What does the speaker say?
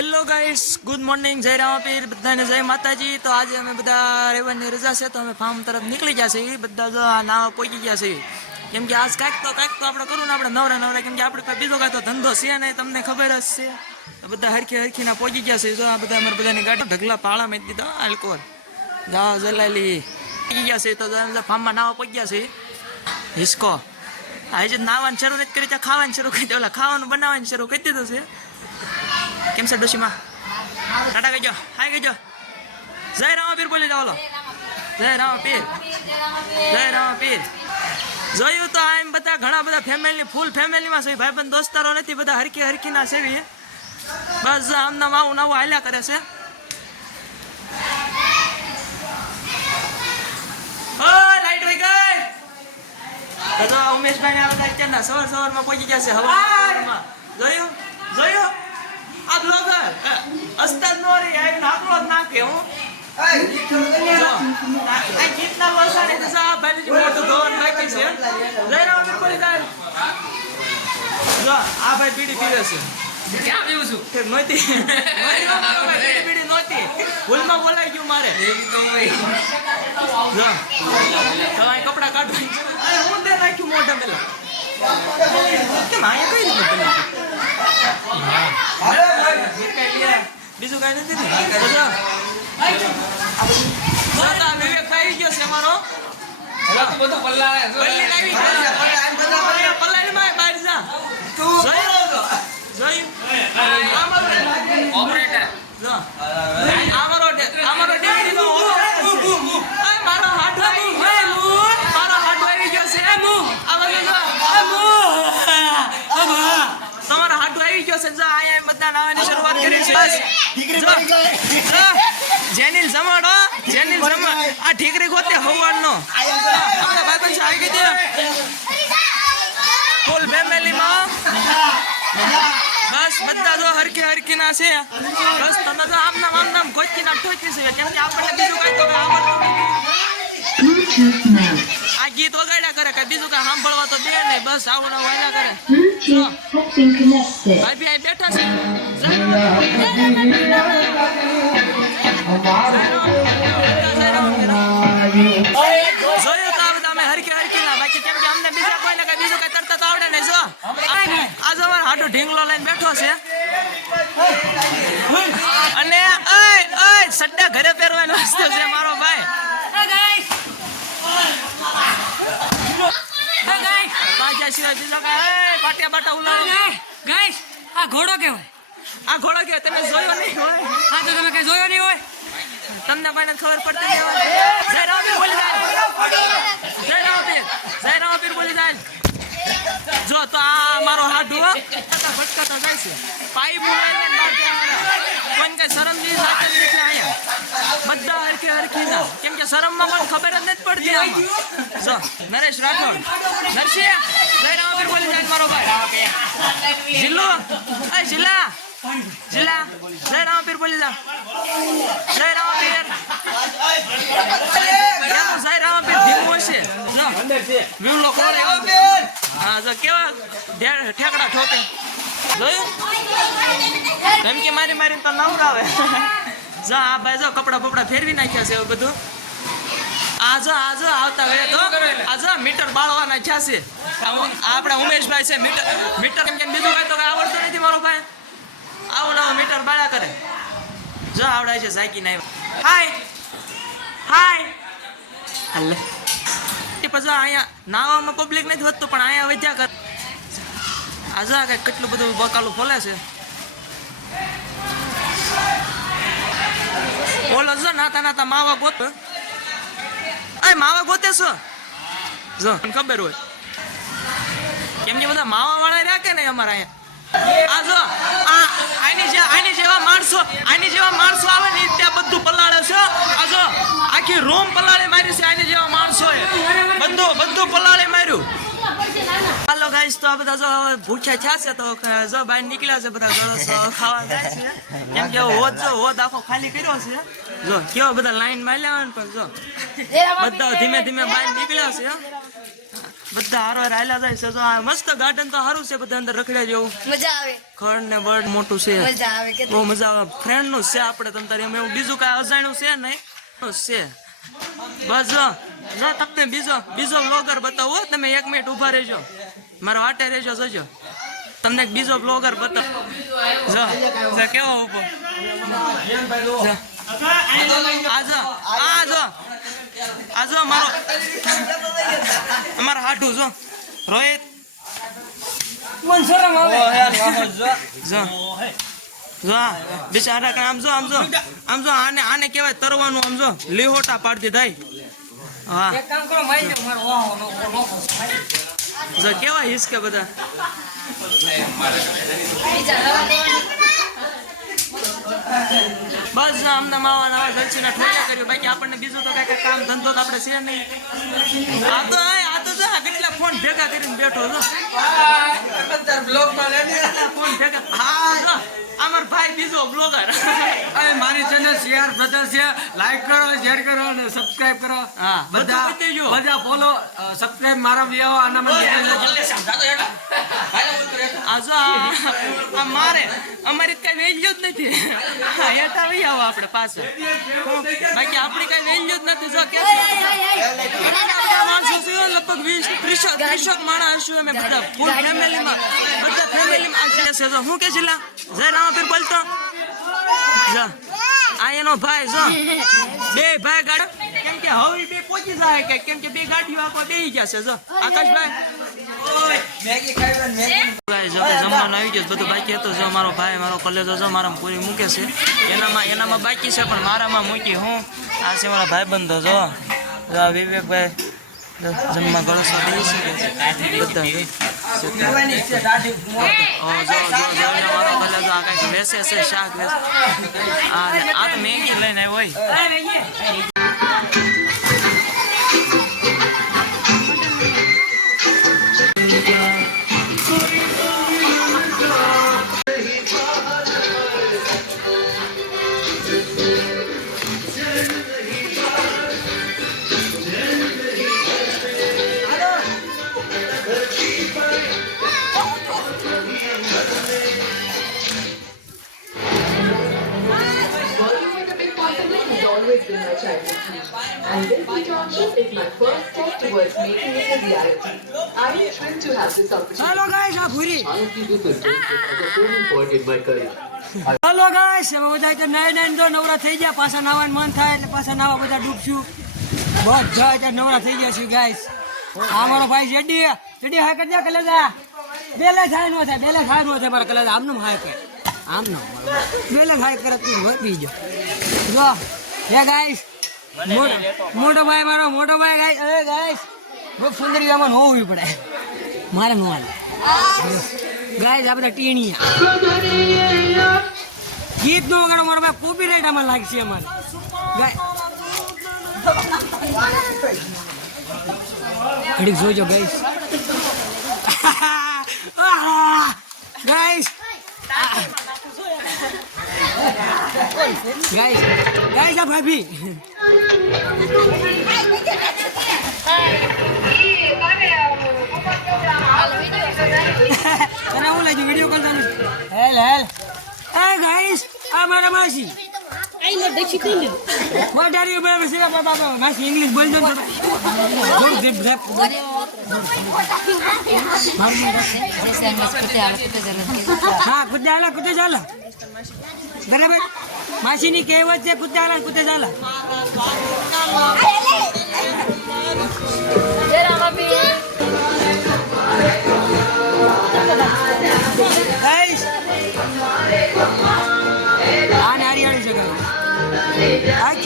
Hello guys good morning જય રામાપીર. બધાને જય માતાજી. તો આજે અમે બધા રહેવાની રજા છે, તો અમે ફાર્મ તરફ નીકળી ગયા છીએ. બધા જો આ નાવા પહોંચી ગયા છે. કેમ કે આજ કાંઈક તો કાંઈક તો આપણે કરવું ને આપણે નવરા નવરા. કેમ કે આપણે કોઈ બીજો કાંઈ તો ધંધો છે ને તમને ખબર જ છે. બધા હરખી હરખીના પહોંચી ગયા છે. જો આ બધા અમારે બધાની ગાડી ઢગલા પાળા મેં દીધા, આલ્કોર. જા જલાલી પહોંચી ગયા છે. તો ફાર્મમાં નાવા પહોંચી ગયા છે. હિસ્કો. આજે નાવાની શરૂ નથી કરી, ત્યાં ખાવાની શરૂ કરી દે ઓલા ખાવાનું બનાવવાની શરૂ કરી દીધું છે. કેમ છે ડોશીમાં? ટાટા કહેજો. હાય કહેજો. જય રામાપીર બોલી જાઓ જય રામાપીર. જય રામાપીર. જોયું તો આમ બધા ઘણા બધા ફેમિલી ફૂલ ફેમિલીમાં છે. ભાઈબંધ દોસ્તારો નથી, બધા હરખી હરખીના સેવી બસ આમના આવું નવું હાલ્યા કરે છે. ઉમેશભાઈ ને આ બધા અત્યારના સવાર સવારમાં પહોંચી ગયા છે. હવા જોયું? જોયું? આ બ્લોગર અસ્તાદ નો રે આ નાકલો જ નાખે હું. ગીતના વસાડે તો સા ભાઈ મોટો ધોન બાકી છે રામ અમીર બોલી જાય જો આ ભાઈ બીડી પીવે છે. ક્યાં પીવું છું? કે નહોતી બીડી નહોતી ભૂલમાં બોલાઈ ગયું મારે. તો. જો તો આ કપડા કાઢો અરે હું દે નાખ્યું મોઢા પેલા. કેમ કઈ રીતે બીજું કઈ છે અમારો બધું. પલ્લી અમારો ડે- અમારો ડેડીનો ઓપરેટર છે. ઓય, મારો હાથ આવી ગયો. મારો હાથ આવી ગયો છે. આ બાજુ જો. તમારો હાથ આવી ગયો છે. જો અહીંયા બધા નાવાની શરૂઆત કરી છે. જેનિલ જમાડો જેનિલ જમાડ આ ઠીકરી ગોતે આવી ગઈ ફૂલ ફેમિલીમાં. બસ બધા જો હરખી હરખી ના છે. બસ તમે તો આમ નામ આમ નામ ગોચી ના ઠોકી છે. કેમ કે આપણને બીજું કઈ તો આવડતું નથી. આ ગીત વગાડ્યા કરે કઈ બીજું કઈ સાંભળવા તો દે નહીં બસ આવું ના વાયલા કરે. ભાઈ અહીં બેઠા છે. રામ. જય તો આ બધા અમે હરખી હરખી ના બાકી કેમ કે અમને બીજા કોઈને કઈ બીજું કઈ તરતા આવડે નહીં જો. આ અમારો હાટો ઢીંગલો લઈને બેઠો છે અને ઓય ઓય સટ્ટા ઘરે પહેરવાનો વસ્તુ છે મારો ભાઈ બાજા સિવાય બીજો કાંઈ, ઓય, પાટિયા બાટા ઉલાળો. ગાઈસ આ ઘોડો કહેવાય આ ઘોડો કે તમે જોયો નહીં હોય? આ તો તમે કઈ જોયો નહીં હોય? તમને કોઈને ખબર પડતી નહીં હોય? જય રામપીર બોલી જાય. જય રામપીર જય બોલી જાય. જો તો આ મારો હાડુ ભટકાતા ભટકાતા જાય છે. પાઇપ ઉડાડીને બાટે કઈ શરમની સાથે અહીંયા. બધા હરખી હરખી ના. કેમ કે શરમમાં પણ ખબર જ નથી પડતી. જો નરેશ રાઠોડ. નરસિંહ જય રામપીર બોલી જાય મારો ભાઈ. જિલ્લો? એ જિલ્લા? જિલ્લા? જય રામપીર બોલી જા જય રામાપીર એનું જય રામાપીર ધીમું હશે જો, વિવલો કોણ હા જો કેવા ઠેકડા ઠોકે. જોયું? ધમકી મારી મારીને તો નવરાવે. જો આ ભાઈ જો કપડા બપડા ફેરવી નાખ્યા છે એવું બધું. આ જો આ જો આવતા વેળે તો આ જો મીટર બાળવાના છે. આપણા ઉમેશભાઈ છે મીટર મીટર કેમ કે બીજું કાંઈ તો કાંઈ આવડતું નથી મારો ભાઈ. આવો નવું મીટર બાળા કરે. જો આવડાય છે સાયકી ના હાય! હાય! હાલે. એ પછી અહીંયા નાવામાં પબ્લિક નથી વધતું પણ અહીંયા વધ્યા કર. આજા આ કાંઈક કેટલું બધું બકાલું ખોલે છે. ઓલો જો નાતા નાતા માવા ગોત. અય માવા ગોતે છો? જો ખબર હોય. કેમ કે બધા માવા વાળા રાખે ને અમારા અહીંયા. આ જો, આ, આની જે આની જેવા માણસો આની જેવા માણસો આવે ને ત્યાં બધું પલાળે છે. આ જો, આખી રૂમ પલાળે મારી છે, આની જેવા માણસો બધું બધું પલાળે માર્યું. ગાઈસ તો આ બધા જો ભૂખ્યા થયા છે તો જો બહાર નીકળ્યા છે બધા ગળસ ખાવા જાય છે. કેમ કે હોદ જો હોદ આખો ખાલી કર્યો છે. જો કેવા બધા લાઈન માર્યા હોય પણ જો બધા ધીમે ધીમે બહાર નીકળ્યા છે બધા હારો રાયલા જાય છે જો આ મસ્ત ગાર્ડન તો સારું છે બધા અંદર રખડ્યા જેવું. મજા આવે. ખડ ને બળ મોટું છે. મજા આવે બહુ મજા આવે. ફ્રેન્ડનું છે આપણે તમ તારે એવું બીજું કાંઈ અજાણ્યું છે નહીં. છે. બસ જો જો તમને બીજો બીજો વ્લોગર બતાવો તમે એક મિનિટ ઊભા રહેજો. મારો વાટે રહેજો જોજો. તમને એક બીજો બ્લોગર બતાવો. જો જો કેવો ઊભો આજો આ જો આ જો. આ જો મારો. અમારો હાટું જો. રોહિત. બિચારા આમ જો આમ જો. આમ જો આને આને કહેવાય તરવાનું આમ જો. લીહોટા પાડતી થાય હા. એક કામ કરો મારી મારો વાહ જો કેવા હિસકે બધા? બીજા બસ અમને માવા નવા ગલસીના ઠોકા કર્યું. બાકી આપણને બીજું તો કઈ કામ ધંધો તો આપણે છે નહીં. આ તો આ તો જો કેટલા ફોન ભેગા કરીને બેઠો છો. ફોન ભેગા હા અમર ભાઈ બીજો બ્લોગર અરે મારી ચેનલ શેર બ્રધર છે. લાઈક કરો શેર કરો અને સબસ્ક્રાઇબ કરો. હા, બધા. બધા ફોલો સબસ્ક્રાઇબ મારા વ્યવહાર અને આના માટે આ મારે. અમારી કઈ વેલ્યુ જ નથી. હેઠા વહી આવો આપણે પાસે બાકી આપણી કઈ વેલ્યુ જ નથી. જો કે માણસો છે લગભગ વીસ ત્રીસો ત્રીસો માણસ અમે બધા. ફૂલ ફેમિલીમાં બધા ફેમિલીમાં આ છે. જો હું કે છે લા જય રામાપીર બોલતો જો આ એનો ભાઈ જો. બે ભાઈ ગાડો. કેમ કે હવે બે પહોંચી જાય કે કેમ કે બે ગાડીઓ આપવા બેહી ગયા છે. જો આકાશભાઈ. જમવાનું આવી ગયું બધું બાકી હતું જો મારો ભાઈ મારો કલેજો જો મારામાં પૂરી મૂકે છે. એનામાં એનામાં બાકી છે પણ મારામાં મૂકી હું. આ છે મારા ભાઈબંધો જો. જો આ વિવેકભાઈ જમવા ગળસો દઈ શકે બધા મારો કલેજો આ કંઈક વેચે છે શાક વેચે. આ તો મેગી લઈને આવ્યો હોય. And this internship is my first step towards making it a reality. I am thrilled to have this opportunity. ચાલો ગાઈસ આ ભૂરી Honestly, this internship was a turning point in my career. ચાલો guys હવે બધા તો નય નય તો નવરા થઈ ગયા પાછા નાવાનું મન થાય એટલે પાછા નાવા બધા ડૂબશું બધા અત્યારે નવરા થઈ ગયા છે ગાઈસ આ મારો ભાઈ જેડી જેડી હાય કરી દે કલેજા બેલે થાય નો થાય બેલે થાય નો થાય મારા કલેજા આમનું હાય કરે આમનો બેલે થાય કરે તું હોય બીજો જો હે ગાઈસ મોટો ભાઈ મારો મોટો ભાઈ ગાઈસ. એ ગાઈસ બહુ સુંદરી આમાં હોવી પડે. મારે નો હાલે. ગાઈસ આ બધા ટીણીયા. ગીત નો વગાડો મારો ભાઈ કોપીરાઈટ આમાં લાગશે અમારે. ઘડીક જોજો ગાઈસ. ગાઈસ ગાઈસ ગાઈસ આ ભાભી તને હું લાગ્યું વીડિયો કોલ ચાલુ? હેલ હેલ. એ ગાઈસ આ મારા માસી. इंग्लिश बोल हा कुठे आला कुठे झालं. बरोबर माशीनी केवळ ते कुठे आला कुठे झालं. ગાઈસ